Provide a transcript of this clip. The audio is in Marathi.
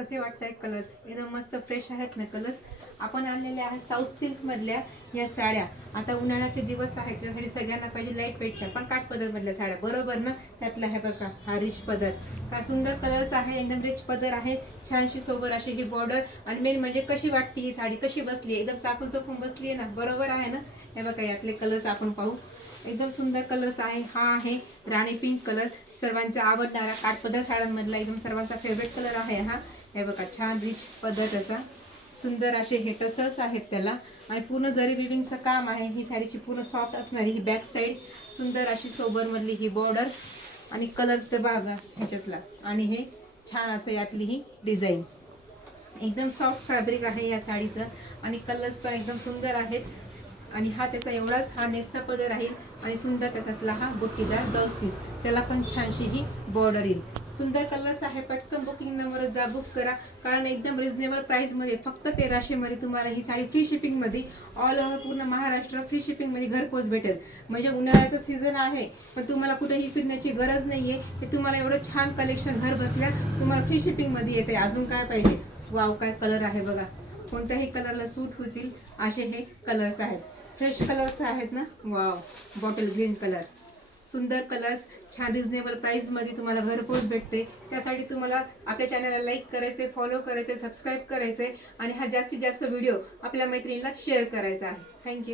कसे वाटतायत कलर्स? एकदम मस्त फ्रेश आहेत ना कलर्स. आपण आणलेले आहेत साऊथ सिल्क मधल्या या साड्या. आता उन्हाळ्याचे दिवस आहेत, त्यासाठी सगळ्यांना पाहिजे लाईट वेटच्या पण काठपदर मधल्या साड्या, बरोबर ना? त्यातला आहे बघा हा रिच पदर. काय सुंदर कलर्स आहे, एकदम रिच पदर आहे. छानशी सोबर अशी ही बॉर्डर. आणि मेन म्हणजे कशी वाटते ही साडी, कशी बसली, एकदम चापून चपून बसली आहे ना, बरोबर आहे ना? हे बघा यातले कलर्स आपण पाहू. एकदम सुंदर कलर्स आहे. हा आहे राणी पिंक कलर, सर्वांचा आवडणारा काठपदर साड्यांमधला एकदम सर्वांचा फेवरेट कलर आहे हा. हे बघा छान रिच पदर त्याचा, सुंदर असे हे टसल्स आहेत त्याला आणि पूर्ण जरी विविंगचं काम आहे. ही साडीची पूर्ण सॉफ्ट असणारी ही बॅक साईड, सुंदर अशी सोबर मधली ही बॉर्डर आणि कलर तर बघा ह्याच्यातला. आणि हे छान असं यातली ही डिझाईन, एकदम सॉफ्ट फॅब्रिक आहे या साडीचं आणि कलर्स पण एकदम सुंदर आहेत. आणि हा त्याचा एवढाच हा नेसता पदर राहील आणि सुंदर त्याच्यातला हा बुट्टीदार ब्लाउज पीस, त्याला पण छानशी ही बॉर्डर येईल. सुंदर कलर्स आहे. पटकन बुकिंग नंबरच जा, बुक करा, कारण एकदम रिजनेबल प्राईसमध्ये फक्त 1300 मध्ये तुम्हाला ही साडी फ्री शिपिंगमध्ये ऑल ओव्हर पूर्ण महाराष्ट्र फ्री शिपिंगमध्ये घरपोच भेटेल. म्हणजे उन्हाळ्याचं सीझन आहे पण तुम्हाला कुठेही फिरण्याची गरज नाही आहे. हे तुम्हाला एवढं छान कलेक्शन घर बसल्या तुम्हाला फ्री शिपिंगमध्ये येते. अजून काय पाहिजे? वाव, काय कलर आहे बघा, कोणत्याही कलरला सूट होतील असे हे कलर्स आहेत. फ्रेश कलर्स आहेत ना. वाव, बॉटल ग्रीन कलर, सुंदर कलर्स, छान रिजनेबल प्राईसमध्ये तुम्हाला घरपोच भेटते. त्यासाठी तुम्हाला आपल्या चॅनलला लाईक करायचे, फॉलो करायचे, सबस्क्राईब करायचे आणि हा जास्तीत जास्त व्हिडिओ आपल्या मैत्रिणीला शेअर करायचा आहे. थँक्यू.